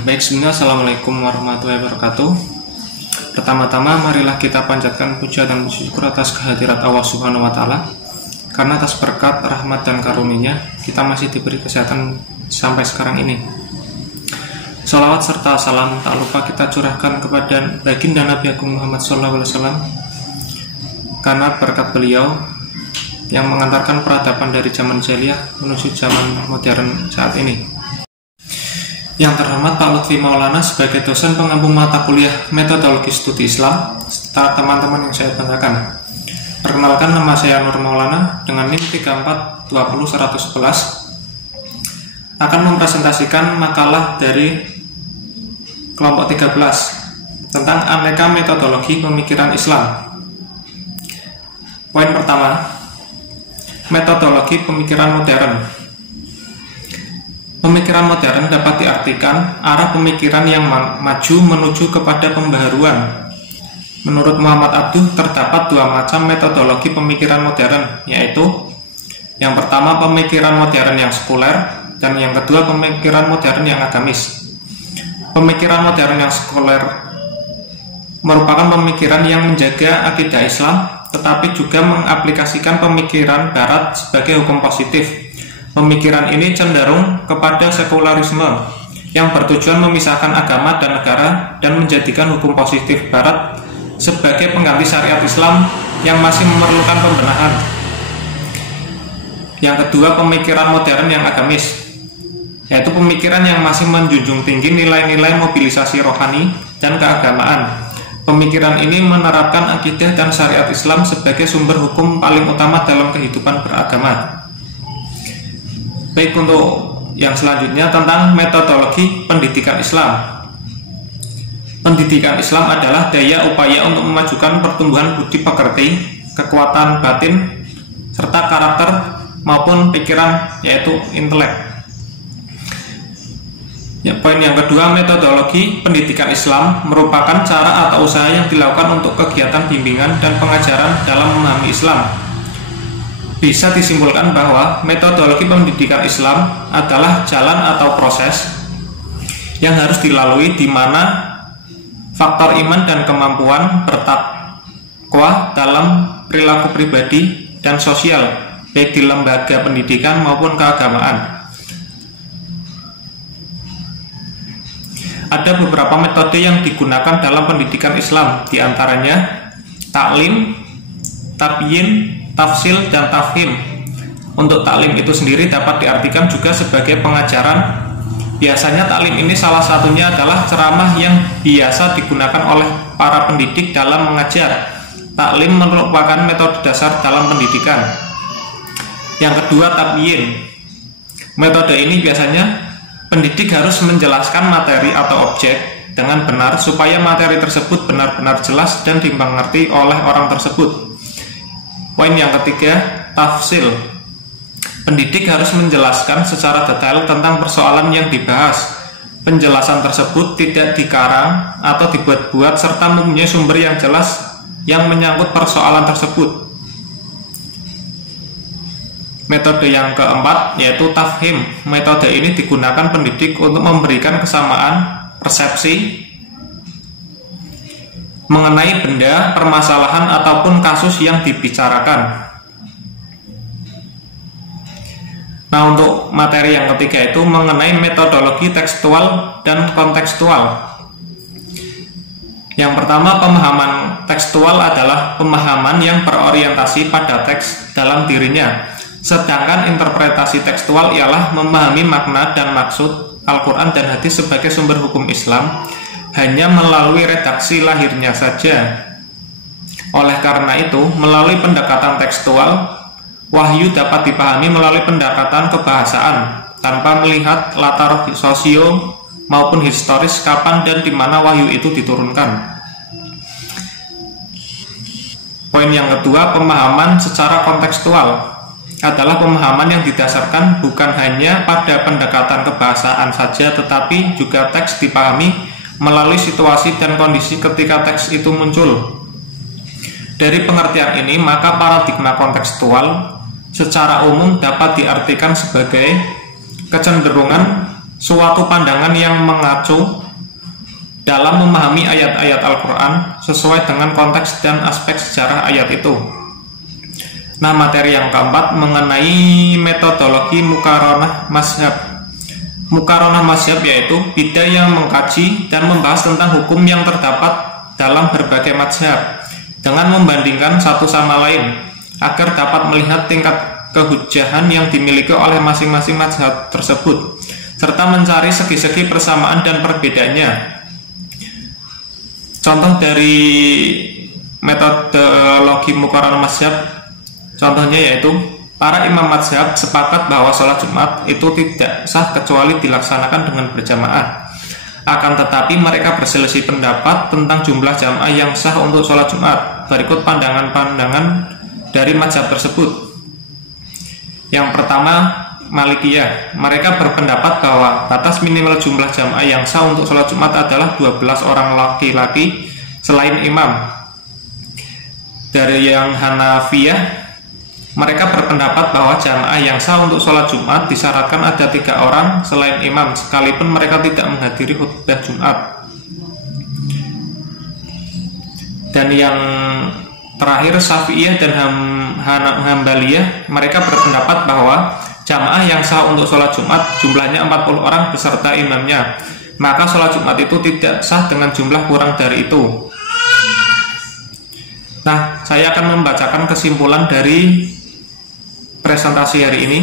Baik, sebenarnya Assalamualaikum warahmatullahi wabarakatuh. Pertama-tama marilah kita panjatkan puja dan puji syukur atas kehadirat Allah Subhanahu wa Ta'ala, karena atas berkat, rahmat dan karunia kita masih diberi kesehatan sampai sekarang ini. Salawat serta salam tak lupa kita curahkan kepada baginda Nabi Agung Muhammad SAW, karena berkat beliau yang mengantarkan peradaban dari zaman jahiliyah menuju zaman modern saat ini. Yang terhormat Pak Lutfi Maulana sebagai dosen pengampu mata kuliah Metodologi Studi Islam, serta teman-teman yang saya banggakan. Perkenalkan, nama saya Nur Maulana dengan NIM 3420111, akan mempresentasikan makalah dari kelompok 13 tentang aneka metodologi pemikiran Islam. Poin pertama, metodologi pemikiran modern. Pemikiran modern dapat diartikan arah pemikiran yang maju menuju kepada pembaharuan. Menurut Muhammad Abduh, terdapat dua macam metodologi pemikiran modern, yaitu yang pertama pemikiran modern yang sekuler, dan yang kedua pemikiran modern yang agamis. Pemikiran modern yang sekuler merupakan pemikiran yang menjaga akidah Islam, tetapi juga mengaplikasikan pemikiran Barat sebagai hukum positif. Pemikiran ini cenderung kepada sekularisme yang bertujuan memisahkan agama dan negara dan menjadikan hukum positif Barat sebagai pengganti syariat Islam yang masih memerlukan pembenahan. Yang kedua, pemikiran modern yang agamis, yaitu pemikiran yang masih menjunjung tinggi nilai-nilai mobilisasi rohani dan keagamaan. Pemikiran ini menerapkan akidah dan syariat Islam sebagai sumber hukum paling utama dalam kehidupan beragama. Baik, untuk yang selanjutnya tentang metodologi pendidikan Islam. Pendidikan Islam adalah daya upaya untuk memajukan pertumbuhan budi pekerti, kekuatan batin, serta karakter maupun pikiran, yaitu intelek. Poin yang kedua, metodologi pendidikan Islam merupakan cara atau usaha yang dilakukan untuk kegiatan bimbingan dan pengajaran dalam memahami Islam. Bisa disimpulkan bahwa metodologi pendidikan Islam adalah jalan atau proses yang harus dilalui di mana faktor iman dan kemampuan bertakwa dalam perilaku pribadi dan sosial, baik di lembaga pendidikan maupun keagamaan. Ada beberapa metode yang digunakan dalam pendidikan Islam, diantaranya taklim, tabyin, tafsil, dan tafhim. Untuk taklim itu sendiri dapat diartikan juga sebagai pengajaran. Biasanya taklim ini salah satunya adalah ceramah yang biasa digunakan oleh para pendidik dalam mengajar. Taklim merupakan metode dasar dalam pendidikan. Yang kedua, tabyin. Metode ini biasanya pendidik harus menjelaskan materi atau objek dengan benar supaya materi tersebut benar-benar jelas dan dimengerti oleh orang tersebut. Poin yang ketiga, tafsil. Pendidik harus menjelaskan secara detail tentang persoalan yang dibahas. Penjelasan tersebut tidak dikarang atau dibuat-buat serta mempunyai sumber yang jelas yang menyangkut persoalan tersebut. Metode yang keempat yaitu tafhim. Metode ini digunakan pendidik untuk memberikan kesamaan persepsi mengenai benda, permasalahan, ataupun kasus yang dibicarakan. Nah, untuk materi yang ketiga itu mengenai metodologi tekstual dan kontekstual. Yang pertama, pemahaman tekstual adalah pemahaman yang berorientasi pada teks dalam dirinya. Sedangkan interpretasi tekstual ialah memahami makna dan maksud Al-Quran dan hadis sebagai sumber hukum Islam hanya melalui redaksi lahirnya saja. Oleh karena itu, melalui pendekatan tekstual, wahyu dapat dipahami melalui pendekatan kebahasaan tanpa melihat latar sosio maupun historis kapan dan di mana wahyu itu diturunkan. Poin yang kedua, pemahaman secara kontekstual adalah pemahaman yang didasarkan bukan hanya pada pendekatan kebahasaan saja, tetapi juga teks dipahami melalui situasi dan kondisi ketika teks itu muncul. Dari pengertian ini, maka paradigma kontekstual secara umum dapat diartikan sebagai kecenderungan suatu pandangan yang mengacu dalam memahami ayat-ayat Al-Quran sesuai dengan konteks dan aspek sejarah ayat itu. Nah, materi yang keempat mengenai metodologi muqaranah mazhab. Muqaranah mazhab yaitu bidang yang mengkaji dan membahas tentang hukum yang terdapat dalam berbagai mazhab dengan membandingkan satu sama lain agar dapat melihat tingkat kehujahan yang dimiliki oleh masing-masing mazhab tersebut serta mencari segi-segi persamaan dan perbedaannya. Contoh dari metodologi muqaranah mazhab, contohnya yaitu para imam mazhab sepakat bahwa sholat Jumat itu tidak sah kecuali dilaksanakan dengan berjamaah. Akan tetapi mereka berselisih pendapat tentang jumlah jamaah yang sah untuk sholat Jumat. Berikut pandangan-pandangan dari mazhab tersebut. Yang pertama, Malikiyah. Mereka berpendapat bahwa batas minimal jumlah jamaah yang sah untuk sholat Jumat adalah 12 orang laki-laki selain imam. Dari yang Hanafiyah, mereka berpendapat bahwa jamaah yang sah untuk sholat Jumat disyaratkan ada 3 orang selain imam, sekalipun mereka tidak menghadiri khutbah Jumat. Dan yang terakhir, Syafi'iyah dan Hambaliyah, mereka berpendapat bahwa jamaah yang sah untuk sholat Jumat jumlahnya 40 orang beserta imamnya. Maka sholat Jumat itu tidak sah dengan jumlah kurang dari itu. Nah, saya akan membacakan kesimpulan dari presentasi hari ini.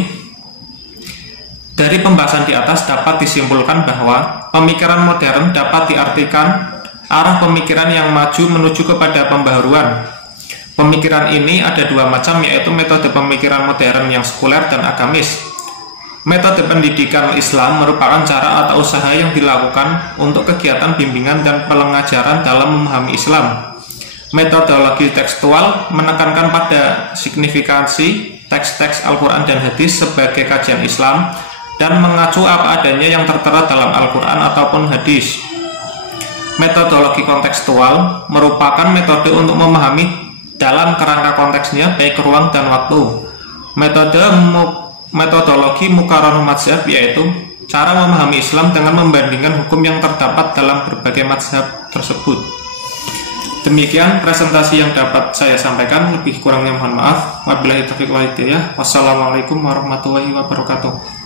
Dari pembahasan di atas dapat disimpulkan bahwa pemikiran modern dapat diartikan arah pemikiran yang maju menuju kepada pembaharuan. Pemikiran ini ada 2 macam, yaitu metode pemikiran modern yang sekuler dan agamis. Metode pendidikan Islam merupakan cara atau usaha yang dilakukan untuk kegiatan bimbingan dan pengajaran dalam memahami Islam. Metodologi tekstual menekankan pada signifikansi teks-teks Al-Quran dan hadis sebagai kajian Islam dan mengacu apa adanya yang tertera dalam Al-Quran ataupun hadis. Metodologi kontekstual merupakan metode untuk memahami dalam kerangka konteksnya baik ruang dan waktu. Metodologi muqaranah mazhab yaitu cara memahami Islam dengan membandingkan hukum yang terdapat dalam berbagai mazhab tersebut. Demikian presentasi yang dapat saya sampaikan, lebih kurangnya mohon maaf. Wabillahi taufiq wal hidayah. Wassalamualaikum warahmatullahi wabarakatuh.